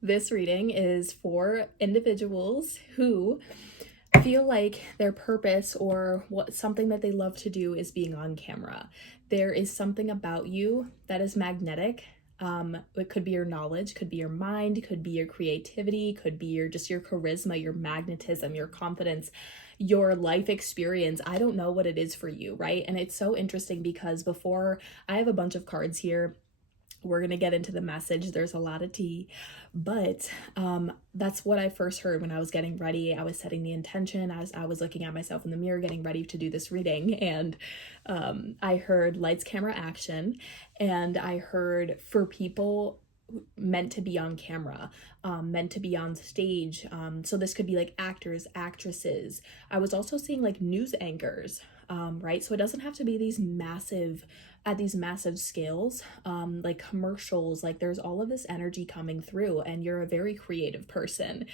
This reading is for individuals who feel like their purpose or what something that they love to do is being on camera. There is something about you that is magnetic. It could be your knowledge, could be your mind, could be your creativity, could be your charisma, your magnetism, your confidence, your life experience. I don't know what it is for you, right? And it's so interesting because before I have a bunch of cards here. We're going to get into the message. There's a lot of tea, but that's what I first heard when I was getting ready. I was setting the intention as I was looking at myself in the mirror, getting ready to do this reading. And I heard lights, camera, action. And I heard for people meant to be on camera, meant to be on stage. So this could be like actors, actresses. I was also seeing like news anchors, right? So it doesn't have to be these massive scales, like commercials. Like there's all of this energy coming through, and you're a very creative person.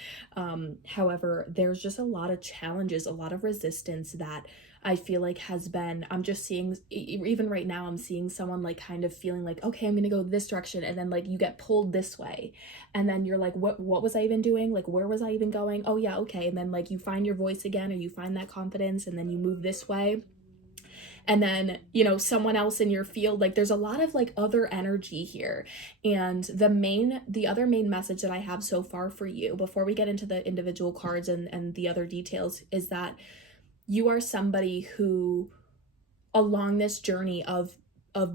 However, there's just a lot of challenges, a lot of resistance that I feel like I'm just seeing, even right now, I'm seeing someone like kind of feeling like, okay, I'm gonna go this direction. And then like you get pulled this way. And then you're like, what was I even doing? Like, where was I even going? Oh yeah, okay. And then like you find your voice again, or you find that confidence, and then you move this way. And then someone else in your field, like there's a lot of like other energy here. And the other main message that I have so far for you before we get into the individual cards and the other details is that you are somebody who, along this journey of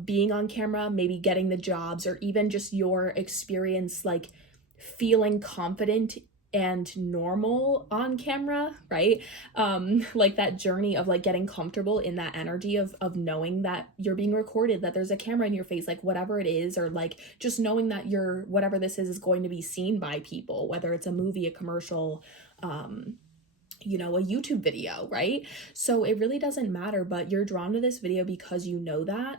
being on camera, maybe getting the jobs, or even just your experience like feeling confident and normal on camera, right? Like that journey of like getting comfortable in that energy of knowing that you're being recorded, that there's a camera in your face, like whatever it is, or like just knowing that whatever this is going to be seen by people, whether it's a movie, a commercial, a YouTube video, right? So it really doesn't matter, but you're drawn to this video because you know that.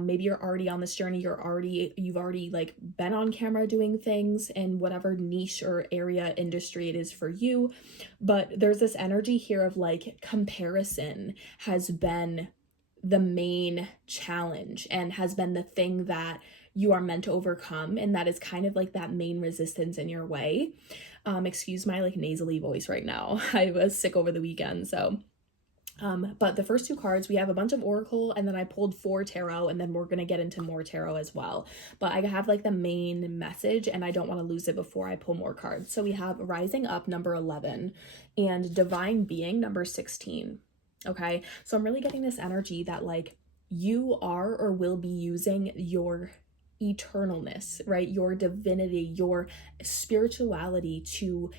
Maybe you're already on this journey, you've already like been on camera doing things in whatever niche or area industry it is for you. But there's this energy here of like comparison has been the main challenge and has been the thing that you are meant to overcome, and that is kind of like that main resistance in your way. Excuse my like nasally voice right now. I was sick over the weekend, so but the first two cards, we have a bunch of oracle, and then I pulled 4 tarot, and then we're going to get into more tarot as well. But I have like the main message, and I don't want to lose it before I pull more cards. So we have rising up number 11 and divine being number 16. Okay, so I'm really getting this energy that like you are or will be using your eternalness, right? Your divinity, your spirituality to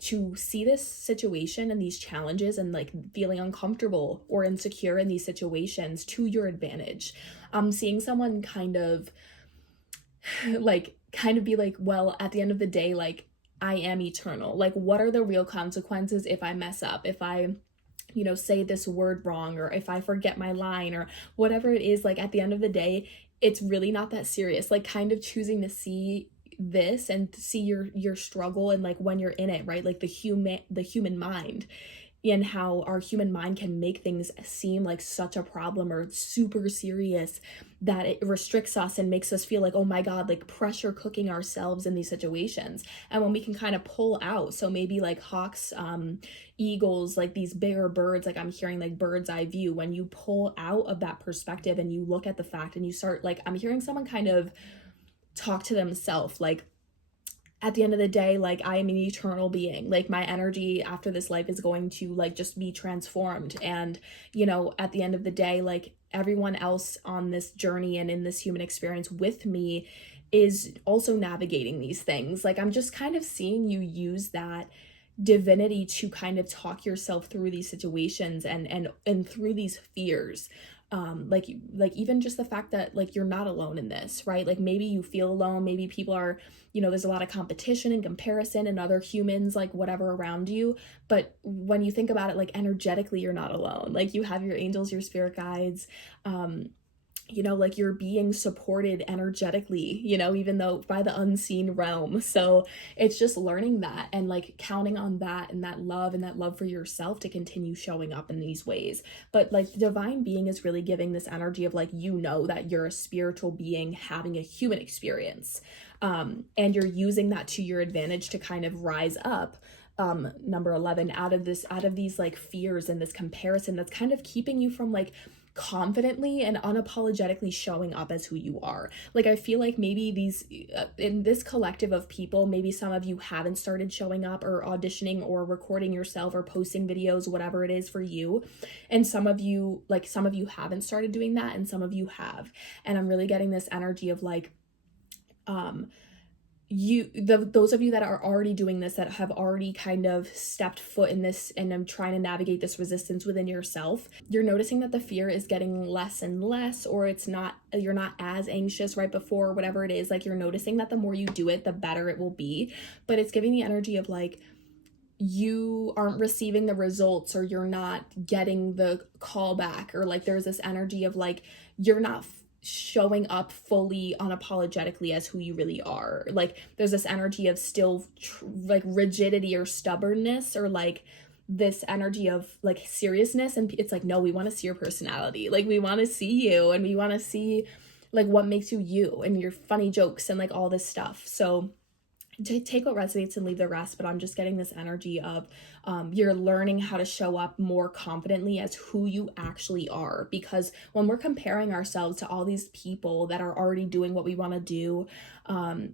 see this situation and these challenges and like feeling uncomfortable or insecure in these situations to your advantage. I'm seeing someone kind of be like, well, at the end of the day, like I am eternal. Like, what are the real consequences if I mess up? If I say this word wrong, or if I forget my line, or whatever it is, like at the end of the day, it's really not that serious. Like kind of choosing to see this and see your struggle, and like when you're in it, right? Like the human mind, and how our human mind can make things seem like such a problem or super serious that it restricts us and makes us feel like, oh my God, like pressure cooking ourselves in these situations. And when we can kind of pull out, so maybe like hawks, eagles, like these bigger birds, like I'm hearing like bird's eye view, when you pull out of that perspective and you look at the fact and you start, like I'm hearing someone kind of talk to themselves like, at the end of the day, like I am an eternal being. Like my energy after this life is going to like just be transformed. And, at the end of the day, like everyone else on this journey and in this human experience with me is also navigating these things. Like I'm just kind of seeing you use that divinity to kind of talk yourself through these situations and through these fears. Like even just the fact that like you're not alone in this, right? Like maybe you feel alone, maybe people are, there's a lot of competition and comparison and other humans, like whatever around you. But when you think about it, like energetically, you're not alone. Like you have your angels, your spirit guides, like you're being supported energetically, even though by the unseen realm. So it's just learning that and like counting on that and that love for yourself to continue showing up in these ways. But like the divine being is really giving this energy of like, that you're a spiritual being having a human experience. and you're using that to your advantage to kind of rise up, number 11, out of these like fears and this comparison that's kind of keeping you from like confidently and unapologetically showing up as who you are. Like, I feel like maybe these in this collective of people, maybe some of you haven't started showing up or auditioning or recording yourself or posting videos, whatever it is for you, and some of you haven't started doing that and some of you have. And I'm really getting this energy of like those of you that are already doing this, that have already kind of stepped foot in this and I'm trying to navigate this resistance within yourself, you're noticing that the fear is getting less and less, or you're not as anxious right before, whatever it is. Like, you're noticing that the more you do it, the better it will be. But it's giving the energy of like, you aren't receiving the results, or you're not getting the call back, or like there's this energy of like, you're not showing up fully unapologetically as who you really are. Like, there's this energy of still like rigidity or stubbornness, or like this energy of like seriousness, and it's like, no, we want to see your personality. Like, we want to see you, and we want to see like what makes you you, and your funny jokes and like all this stuff. So take what resonates and leave the rest, but I'm just getting this energy of you're learning how to show up more confidently as who you actually are. Because when we're comparing ourselves to all these people that are already doing what we want to do,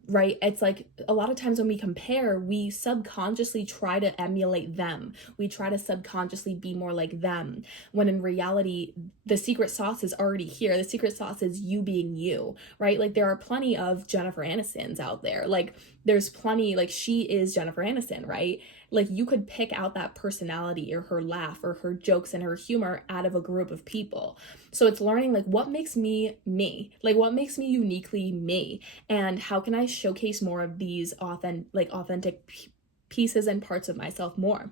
right, it's like a lot of times when we compare, we subconsciously try to emulate them. We try to subconsciously be more like them, when in reality the secret sauce is already here. The secret sauce is you being you, right? Like, there are plenty of Jennifer Anistons out there. Like, there's plenty, like, she is Jennifer Aniston, right? Like, you could pick out that personality or her laugh or her jokes and her humor out of a group of people. So it's learning like, what makes me me? Like, what makes me uniquely me? And how can I showcase more of these authentic pieces and parts of myself more?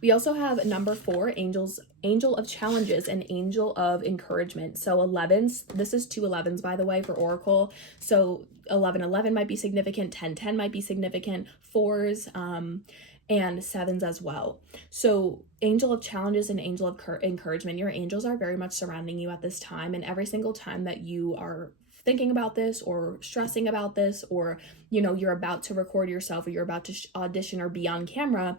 We also have number 4, angel of challenges and angel of encouragement. So 11s, this is 2 11s, by the way, for Oracle. So 11 might be significant, 10 might be significant, 4s, and 7s as well. So angel of challenges and angel of encouragement, your angels are very much surrounding you at this time. And every single time that you are thinking about this or stressing about this, or, you know, you're about to record yourself, or you're about to audition or be on camera,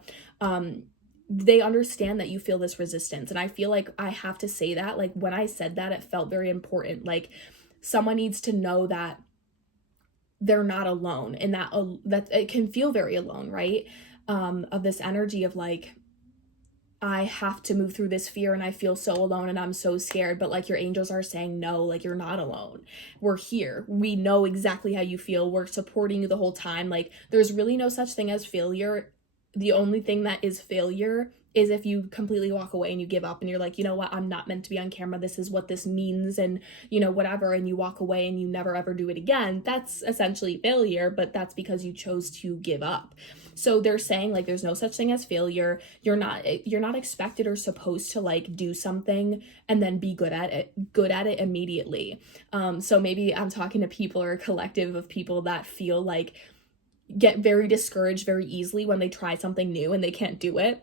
they understand that you feel this resistance. And I feel like I have to say that, like, when I said that, it felt very important. Like, someone needs to know that they're not alone, and that it can feel very alone, right? Of this energy of like, I have to move through this fear and I feel so alone and I'm so scared. But like, your angels are saying, no, like, you're not alone. We're here. We know exactly how you feel. We're supporting you the whole time. Like, there's really no such thing as failure. The only thing that is failure is if you completely walk away and you give up and you're like, you know what, I'm not meant to be on camera. This is what this means, and, you know, whatever. And you walk away and you never ever do it again. That's essentially failure, but that's because you chose to give up. So they're saying like, there's no such thing as failure. You're not expected or supposed to like do something and then be good at it immediately. So maybe I'm talking to people or a collective of people that feel like, get very discouraged very easily when they try something new and they can't do it.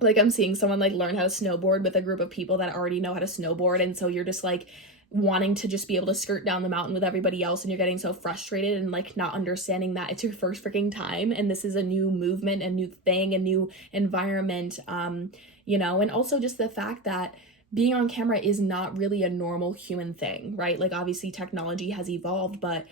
Like, I'm seeing someone like learn how to snowboard with a group of people that already know how to snowboard, and so you're just like wanting to just be able to skirt down the mountain with everybody else, and you're getting so frustrated and like not understanding that it's your first freaking time and this is a new movement, a new thing, a new environment, you know. And also just the fact that being on camera is not really a normal human thing, right? Like, obviously technology has evolved, but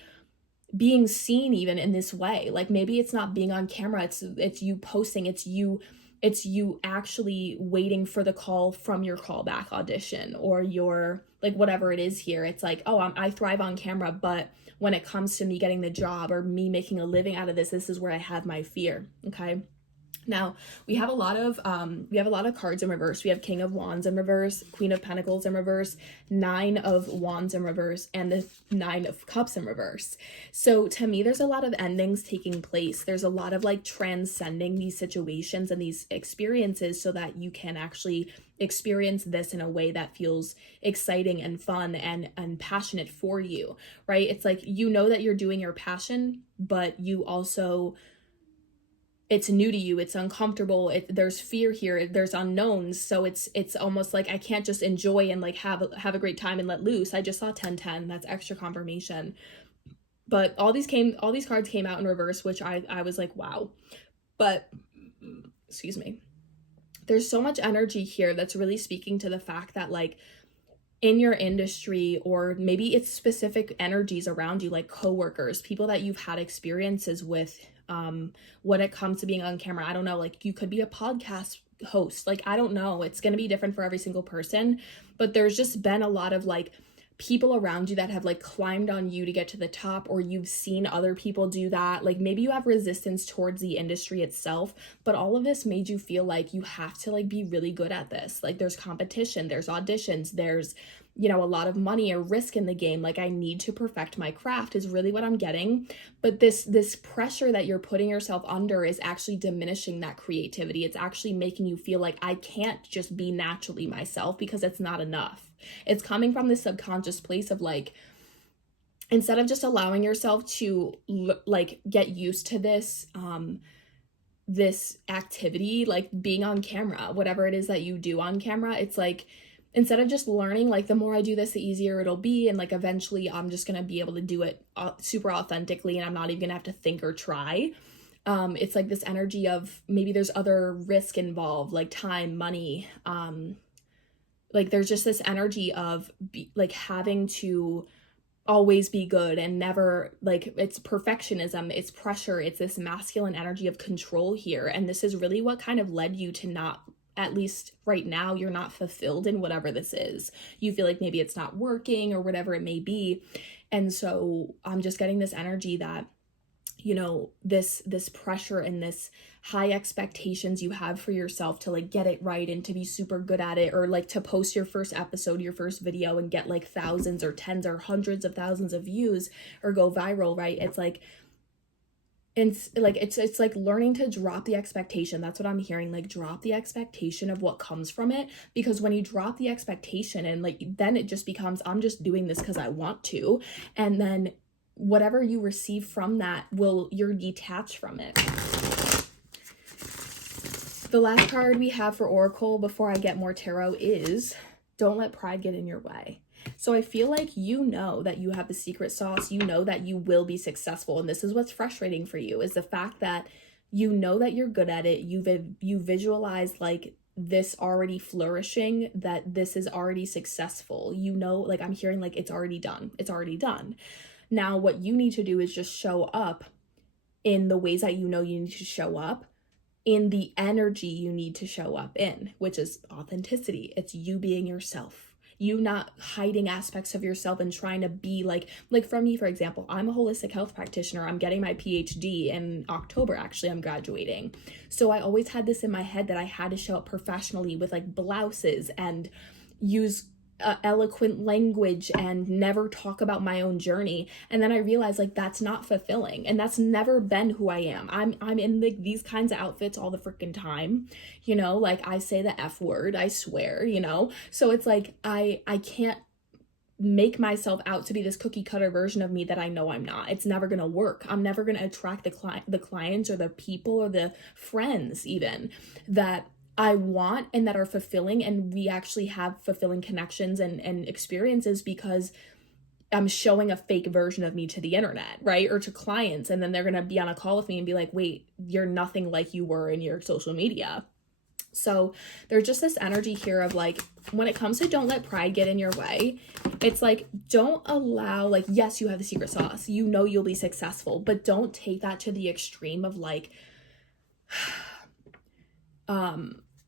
being seen even in this way, like, maybe it's not being on camera, it's you posting, it's you actually waiting for the call from your callback audition, or your like whatever it is here. It's like, oh, I thrive on camera, but when it comes to me getting the job or me making a living out of this is where I have my fear. Okay. Now, we have a lot of cards in reverse. We have King of Wands in reverse, Queen of Pentacles in reverse, 9 of Wands in reverse, and the 9 of Cups in reverse. So to me, there's a lot of endings taking place. There's a lot of like transcending these situations and these experiences so that you can actually experience this in a way that feels exciting and fun and passionate for you, right? It's like, you know that you're doing your passion, but you also, it's new to you, it's uncomfortable, there's fear here, there's unknowns. So it's almost like I can't just enjoy and like have a great time and let loose. I just saw 1010, that's extra confirmation. But all these cards came out in reverse, which I was like, wow. But excuse me. There's so much energy here that's really speaking to the fact that like in your industry, or maybe it's specific energies around you, like coworkers, people that you've had experiences with, when it comes to being on camera. I don't know, like you could be a podcast host, like I don't know, it's going to be different for every single person, but there's just been a lot of like people around you that have like climbed on you to get to the top, or you've seen other people do that. Like maybe you have resistance towards the industry itself, but all of this made you feel like you have to like be really good at this. Like there's competition, there's auditions, there's, you know, a lot of money or risk in the game. Like I need to perfect my craft is really what I'm getting. But this pressure that you're putting yourself under is actually diminishing that creativity. It's actually making you feel like I can't just be naturally myself because it's not enough. It's coming from this subconscious place of like, instead of just allowing yourself to like get used to this this activity, like being on camera, whatever it is that you do on camera, it's like instead of just learning like the more I do this the easier it'll be, and like eventually I'm just gonna be able to do it super authentically and I'm not even gonna have to think or try. It's like this energy of maybe there's other risk involved, like time, money, like there's just this energy of like having to always be good and never, like it's perfectionism, it's pressure, it's this masculine energy of control here. And this is really what kind of led you to not, at least right now, you're not fulfilled in whatever this is. You feel like maybe it's not working or whatever it may be. And so I'm just getting this energy that, you know, this pressure and this high expectations you have for yourself to like get it right and to be super good at it, or like to post your first episode, your first video and get like thousands or tens or hundreds of thousands of views or go viral, right? It's like, it's like learning to drop the expectation. That's what I'm hearing, like drop the expectation of what comes from it, because when you drop the expectation and like then it just becomes I'm just doing this because I want to, and then whatever you receive from that you're detached from it. The last card we have for Oracle before I get more tarot is don't let pride get in your way. So I feel like you know that you have the secret sauce, you know that you will be successful, and this is what's frustrating for you, is the fact that you know that you're good at it. You visualize like this already flourishing, that this is already successful. You know, like I'm hearing like it's already done. It's already done. Now, what you need to do is just show up in the ways that you know you need to show up, in the energy you need to show up in, which is authenticity. It's you being yourself. You not hiding aspects of yourself and trying to be like for me, for example, I'm a holistic health practitioner. I'm getting my PhD in October. Actually, I'm graduating. So I always had this in my head that I had to show up professionally with like blouses and use eloquent language and never talk about my own journey. And then I realized like that's not fulfilling, and that's never been who I am. I'm in these kinds of outfits all the freaking time, you know, like I say the F word, I swear, you know. So it's like I can't make myself out to be this cookie cutter version of me that I know I'm not. It's never going to work. I'm never going to attract the clients or the people or the friends even that I want and that are fulfilling, and we actually have fulfilling connections and experiences because I'm showing a fake version of me to the internet, right? Or to clients, and then they're going to be on a call with me and be like, wait, you're nothing like you were in your social media. So there's just this energy here of like, when it comes to don't let pride get in your way, it's like, don't allow, like, yes, you have the secret sauce, you know you'll be successful, but don't take that to the extreme of like,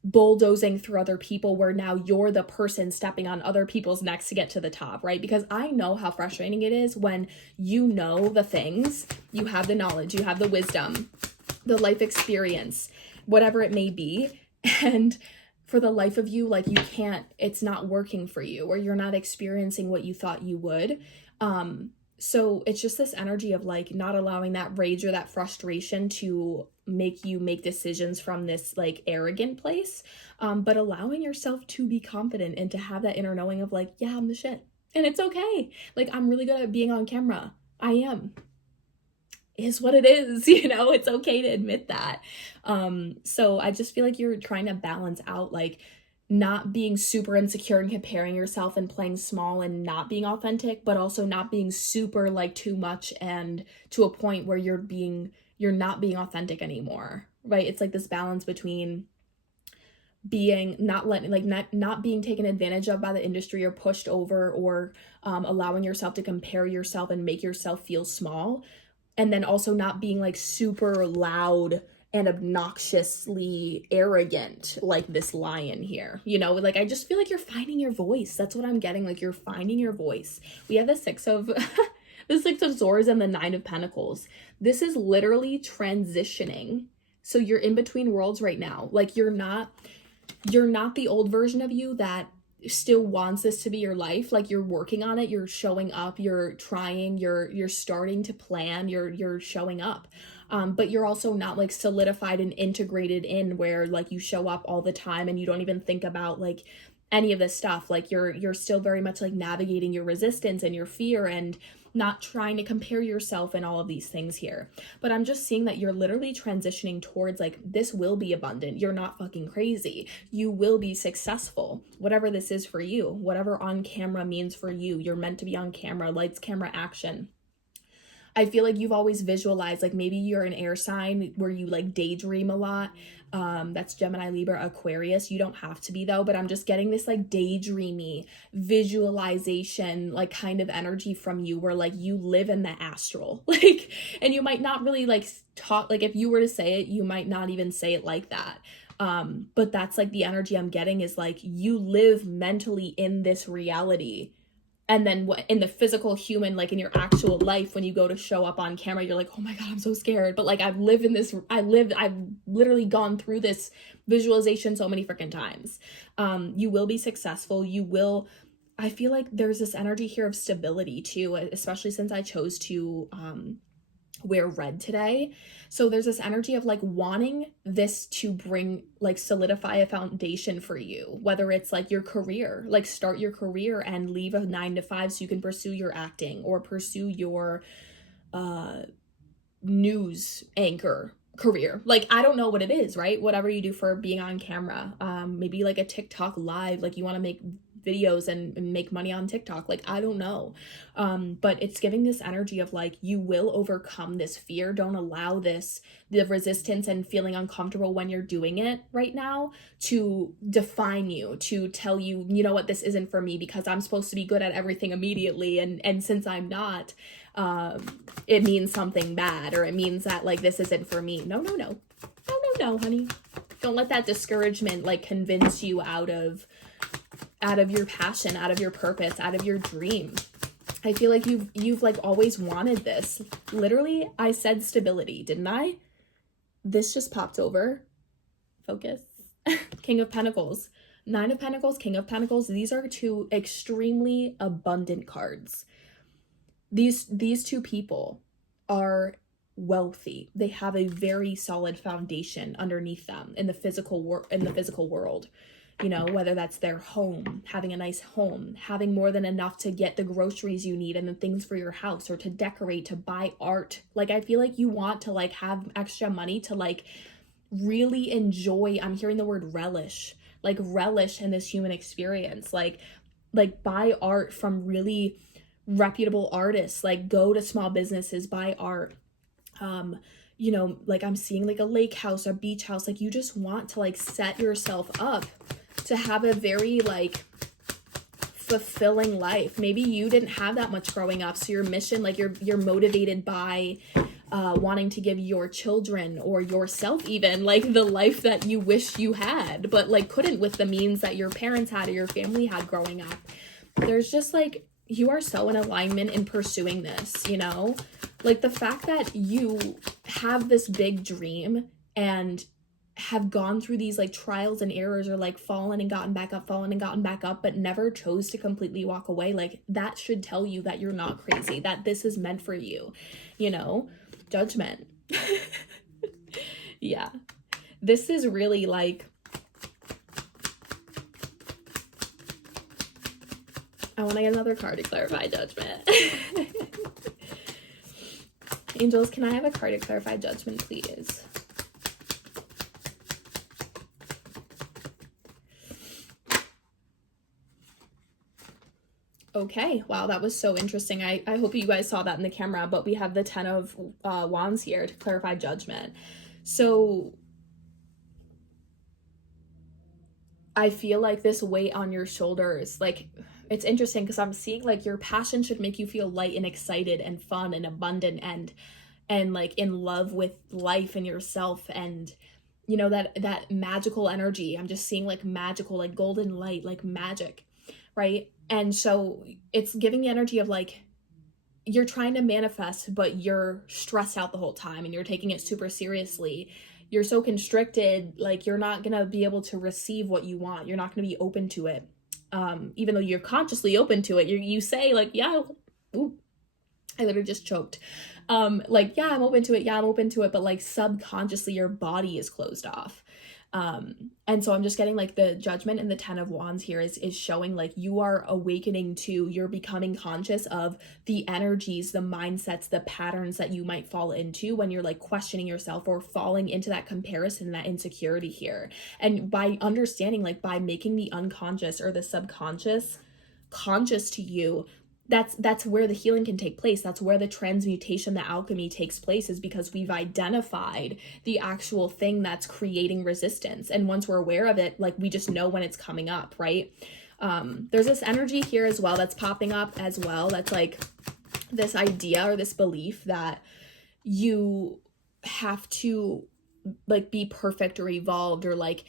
bulldozing through other people where now you're the person stepping on other people's necks to get to the top, right? Because I know how frustrating it is when you know the things, you have the knowledge, you have the wisdom, the life experience, whatever it may be, and for the life of you, like you can't, it's not working for you, or you're not experiencing what you thought you would. So it's just this energy of like not allowing that rage or that frustration to make you make decisions from this like arrogant place, but allowing yourself to be confident and to have that inner knowing of like, yeah, I'm the shit and it's okay. Like I'm really good at being on camera. I am. Is what it is, you know, it's okay to admit that. So I just feel like you're trying to balance out like not being super insecure and comparing yourself and playing small and not being authentic, but also not being super like too much and to a point where you're not being authentic anymore, right? It's like this balance between being not being taken advantage of by the industry or pushed over, or allowing yourself to compare yourself and make yourself feel small, and then also not being like super loud and obnoxiously arrogant like this lion here. Like I just feel like you're finding your voice. That's what I'm getting. Like you're finding your voice. We have the six of the Six of Swords and the Nine of Pentacles. This is literally transitioning. So you're in between worlds right now. Like you're not the old version of you that still wants this to be your life. Like you're working on it, you're showing up, you're trying, you're starting to plan, you're showing up. But you're also not like solidified and integrated in where like you show up all the time and you don't even think about like any of this stuff. Like you're still very much like navigating your resistance and your fear and not trying to compare yourself and all of these things here. But I'm just seeing that you're literally transitioning towards like, this will be abundant. You're not fucking crazy. You will be successful. Whatever this is for you, whatever on camera means for you, you're meant to be on camera, lights, camera, action. I feel like you've always visualized, like maybe you're an air sign where you like daydream a lot. That's Gemini, Libra, Aquarius. You don't have to be though, but I'm just getting this like daydreamy visualization, like kind of energy from you where like you live in the astral, like, and you might not really like talk, like if you were to say it, you might not even say it like that. But that's like the energy I'm getting is like you live mentally in this reality. And then in the physical human, like in your actual life, when you go to show up on camera, you're like, oh my God, I'm so scared. But like, I've literally gone through this visualization so many freaking times. You will be successful. I feel like there's this energy here of stability too, especially since I chose to, wear red today. So there's this energy of like wanting this to bring like solidify a foundation for you, whether it's like your career, like start your career and leave a 9 to 5 so you can pursue your acting or pursue your news anchor career. Like I don't know what it is, right? Whatever you do for being on camera, maybe like a TikTok live, like you want to make videos and make money on TikTok, like I don't know, but it's giving this energy of like you will overcome this fear. Don't allow the resistance and feeling uncomfortable when you're doing it right now to define you, to tell you, you know what, this isn't for me because I'm supposed to be good at everything immediately, and since I'm not, it means something bad, or it means that like this isn't for me. No, honey. Don't let that discouragement like convince you out of your passion, out of your purpose, out of your dream. I feel like you've like always wanted this. Literally, I said stability, didn't I? This just popped over. Focus. King of Pentacles, 9 of Pentacles, King of Pentacles. These are two extremely abundant cards. These two people are wealthy. They have a very solid foundation underneath them in the physical world. You know, whether that's their home, having a nice home, having more than enough to get the groceries you need and the things for your house, or to decorate, to buy art. Like, I feel like you want to like have extra money to like really enjoy. I'm hearing the word relish, like relish in this human experience, like buy art from really reputable artists, like go to small businesses, buy art. You know, like I'm seeing like a lake house, a beach house, like you just want to like set yourself up to have a very like fulfilling life. Maybe you didn't have that much growing up, so your mission, like you're motivated by wanting to give your children or yourself even like the life that you wish you had, but like couldn't with the means that your parents had or your family had growing up. There's just like, you are so in alignment in pursuing this, you know, like the fact that you have this big dream and have gone through these like trials and errors, or like fallen and gotten back up, but never chose to completely walk away. Like that should tell you that you're not crazy, that this is meant for you, you know. Judgment. Yeah, this is really like, I want to get another card to clarify Judgment. Angels, can I have a card to clarify Judgment, please? Okay, wow, that was so interesting. I hope you guys saw that in the camera, but we have the 10 of Wands here to clarify judgment. So I feel like this weight on your shoulders, like, it's interesting because I'm seeing like your passion should make you feel light and excited and fun and abundant and like in love with life and yourself, and you know, that magical energy. I'm just seeing like magical, like golden light, like magic, right? And so it's giving the energy of like you're trying to manifest, but you're stressed out the whole time and you're taking it super seriously. You're so constricted, like you're not gonna be able to receive what you want. You're not gonna be open to it. Even though you're consciously open to it, you say like, yeah, ooh, I literally just choked. Like, yeah, I'm open to it. Yeah, I'm open to it. But like subconsciously your body is closed off. And so I'm just getting like the judgment and the 10 of Wands here is showing like you are awakening to, you're becoming conscious of the energies, the mindsets, the patterns that you might fall into when you're like questioning yourself or falling into that comparison, that insecurity here. And by understanding, like by making the unconscious or the subconscious conscious to you, that's where the healing can take place. That's where the transmutation, the alchemy takes place, is because we've identified the actual thing that's creating resistance. And once we're aware of it, like we just know when it's coming up, right? There's this energy here as well that's popping up as well. That's like this idea or this belief that you have to like be perfect or evolved, or like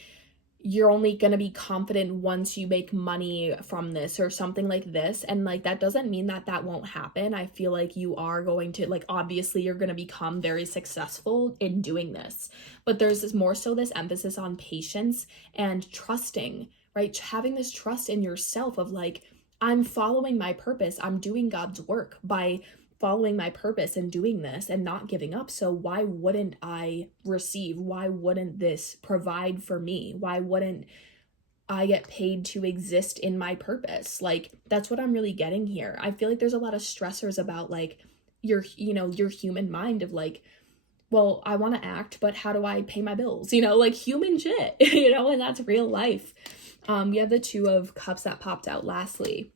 you're only going to be confident once you make money from this or something like this. And like that doesn't mean that that won't happen. I feel like you are going to, like, obviously you're going to become very successful in doing this, but there's this more so this emphasis on patience and trusting, right? Having this trust in yourself of like, I'm following my purpose, I'm doing God's work by following my purpose and doing this and not giving up. So why wouldn't I receive? Why wouldn't this provide for me? Why wouldn't I get paid to exist in my purpose? Like, that's what I'm really getting here. I feel like there's a lot of stressors about like your, you know, your human mind of like, well, I want to act, but how do I pay my bills? You know, like human shit, you know, and that's real life. We have the 2 of Cups that popped out lastly.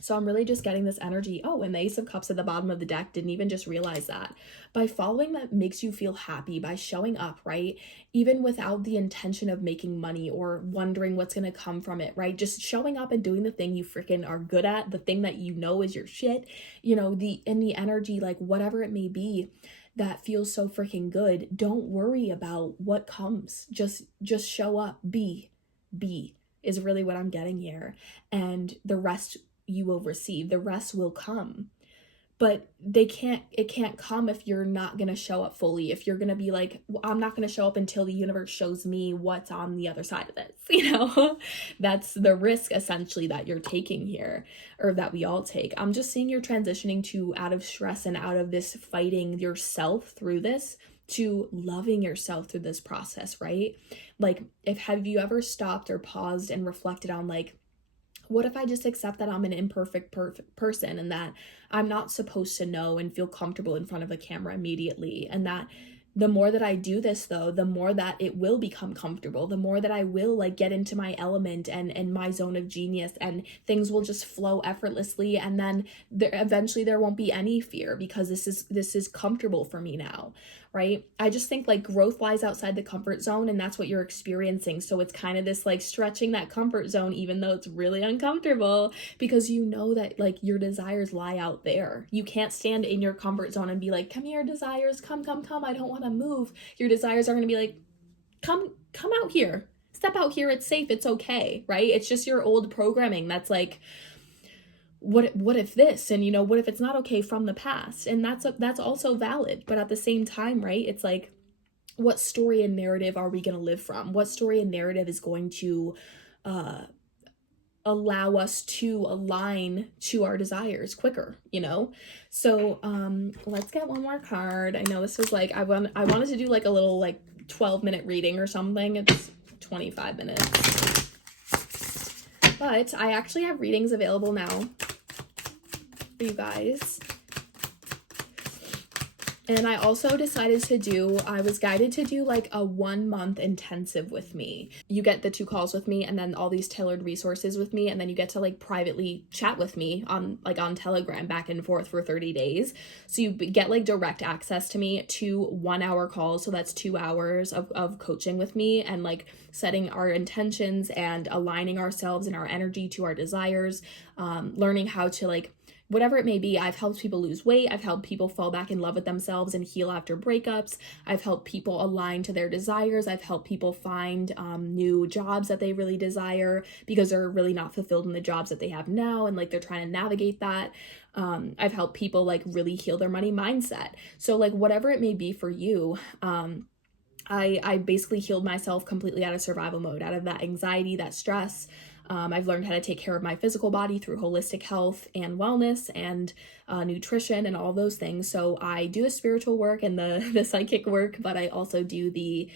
So I'm really just getting this energy. Oh, and the Ace of Cups at the bottom of the deck, didn't even just realize that. By following that makes you feel happy, by showing up, right? Even without the intention of making money or wondering what's going to come from it, right? Just showing up and doing the thing you freaking are good at, the thing that you know is your shit, you know, the energy, like whatever it may be that feels so freaking good. Don't worry about what comes. Just show up, be is really what I'm getting here. And the rest you will receive, the rest will come. But it can't come if you're not going to show up fully. If you're going to be like, well, I'm not going to show up until the universe shows me what's on the other side of this, you know. That's the risk essentially that you're taking here, or that we all take. I'm just seeing you're transitioning to out of stress and out of this fighting yourself through this to loving yourself through this process, right? Like, have you ever stopped or paused and reflected on like, what if I just accept that I'm an imperfect person and that I'm not supposed to know and feel comfortable in front of a camera immediately, and that the more that I do this though, the more that it will become comfortable, the more that I will like get into my element and my zone of genius, and things will just flow effortlessly, and then eventually there won't be any fear because this is comfortable for me now, right? I just think like growth lies outside the comfort zone, and that's what you're experiencing. So it's kind of this like stretching that comfort zone, even though it's really uncomfortable, because you know that like your desires lie out there. You can't stand in your comfort zone and be like, come here, desires, come, I don't want to move. Your desires are going to be like, come out here, step out here, it's safe, it's okay, right? It's just your old programming that's like, what if this, and you know, what if it's not okay from the past? And that's also valid, but at the same time, right, it's like, what story and narrative are we going to live from? What story and narrative is going to allow us to align to our desires quicker, you know? So let's get one more card. I know this was like, I wanted to do like a little like 12-minute reading or something. It's 25 minutes, but I actually have readings available now for you guys. And I also decided I was guided to do like a 1 month intensive with me. You get the 2 calls with me and then all these tailored resources with me. And then you get to like privately chat with me on Telegram back and forth for 30 days. So you get like direct access to me, 2 1-hour calls. So that's 2 hours of coaching with me and like setting our intentions and aligning ourselves and our energy to our desires, learning how to like, whatever it may be. I've helped people lose weight. I've helped people fall back in love with themselves and heal after breakups. I've helped people align to their desires. I've helped people find new jobs that they really desire because they're really not fulfilled in the jobs that they have now and like they're trying to navigate that. I've helped people like really heal their money mindset. So like whatever it may be for you, I basically healed myself completely out of survival mode, out of that anxiety, that stress. I've learned how to take care of my physical body through holistic health and wellness and nutrition and all those things. So I do the spiritual work and the psychic work, but I also do the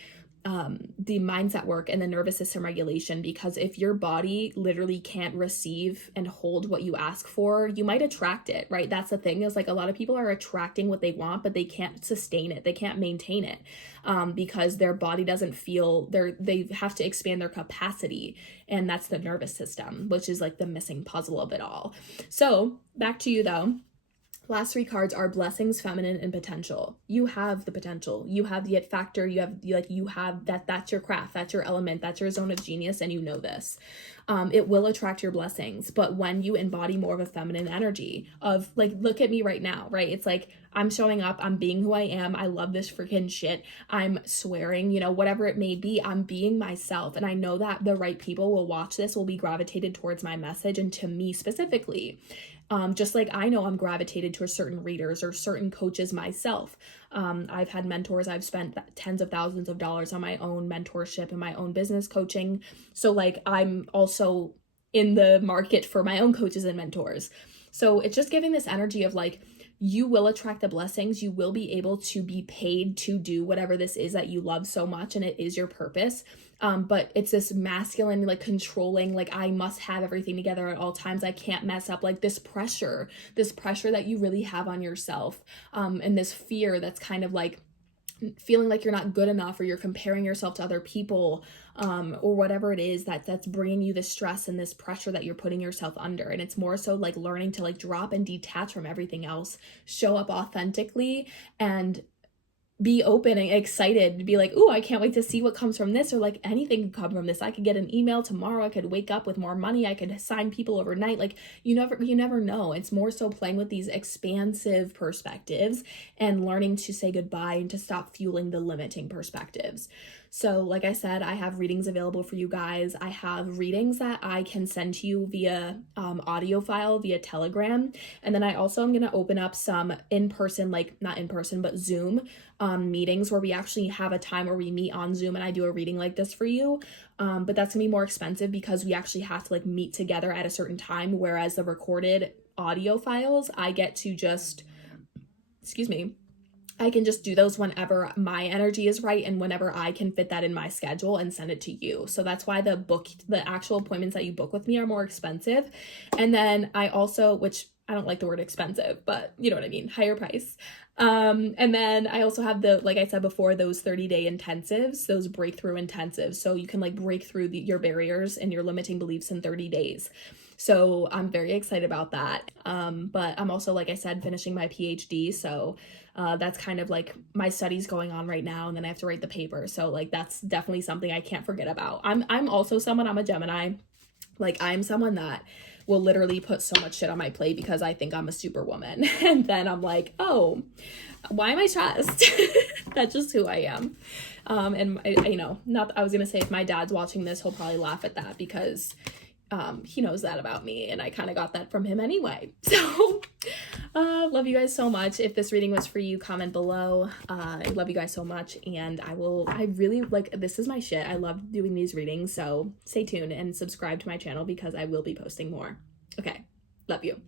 mindset work and the nervous system regulation, because if your body literally can't receive and hold what you ask for, you might attract it, right? That's the thing, is like a lot of people are attracting what they want, but they can't sustain it. They can't maintain it because their body doesn't feel they have to expand their capacity. And that's the nervous system, which is like the missing puzzle of it all. So back to you though. Last 3 cards are blessings, feminine, and potential. You have the potential. You have the it factor. You have that's your craft. That's your element. That's your zone of genius. And you know this. It will attract your blessings. But when you embody more of a feminine energy of like, look at me right now, right? It's like, I'm showing up. I'm being who I am. I love this freaking shit. I'm swearing, whatever it may be, I'm being myself. And I know that the right people will watch this, will be gravitated towards my message and to me specifically. Just like I know I'm gravitated to certain readers or certain coaches myself. I've had mentors. I've spent tens of thousands of dollars on my own mentorship and my own business coaching. So like I'm also in the market for my own coaches and mentors. So it's just giving this energy of like, you will attract the blessings. You will be able to be paid to do whatever this is that you love so much, and it is your purpose. But it's this masculine, like controlling, like I must have everything together at all times. I can't mess up, like this pressure that you really have on yourself. And this fear that's kind of like feeling like you're not good enough, or you're comparing yourself to other people, or whatever it is that's bringing you the stress and this pressure that you're putting yourself under. And it's more so like learning to like drop and detach from everything else, show up authentically, and be open and excited to be like, ooh, I can't wait to see what comes from this, or like anything could come from this. I could get an email tomorrow. I could wake up with more money. I could sign people overnight. Like you never know. It's more so playing with these expansive perspectives and learning to say goodbye and to stop fueling the limiting perspectives. So like I said, I have readings available for you guys. I have readings that I can send to you via audio file, via Telegram. And then I also am going to open up some in-person, like not in person, but Zoom meetings where we actually have a time where we meet on Zoom and I do a reading like this for you. But that's gonna be more expensive because we actually have to like meet together at a certain time. Whereas the recorded audio files, I get to just, I can just do those whenever my energy is right and whenever I can fit that in my schedule and send it to you. So that's why the actual appointments that you book with me are more expensive. And then I also, which I don't like the word expensive, but you know what I mean, higher price. And then I also have like I said before, those 30-day intensives, those breakthrough intensives. So you can like break through your barriers and your limiting beliefs in 30 days. So I'm very excited about that. But I'm also, like I said, finishing my PhD. So that's kind of like my studies going on right now. And then I have to write the paper. So like, that's definitely something I can't forget about. I'm also someone, I'm a Gemini. Like I'm someone that will literally put so much shit on my plate because I think I'm a superwoman. And then I'm like, oh, why am I stressed? That's just who I am. And I was going to say, if my dad's watching this, he'll probably laugh at that because he knows that about me and I kind of got that from him anyway. So love you guys so much. If this reading was for you, comment below. I love you guys so much, and I really like, this is my shit. I love doing these readings, so stay tuned and subscribe to my channel because I will be posting more. Okay, love you.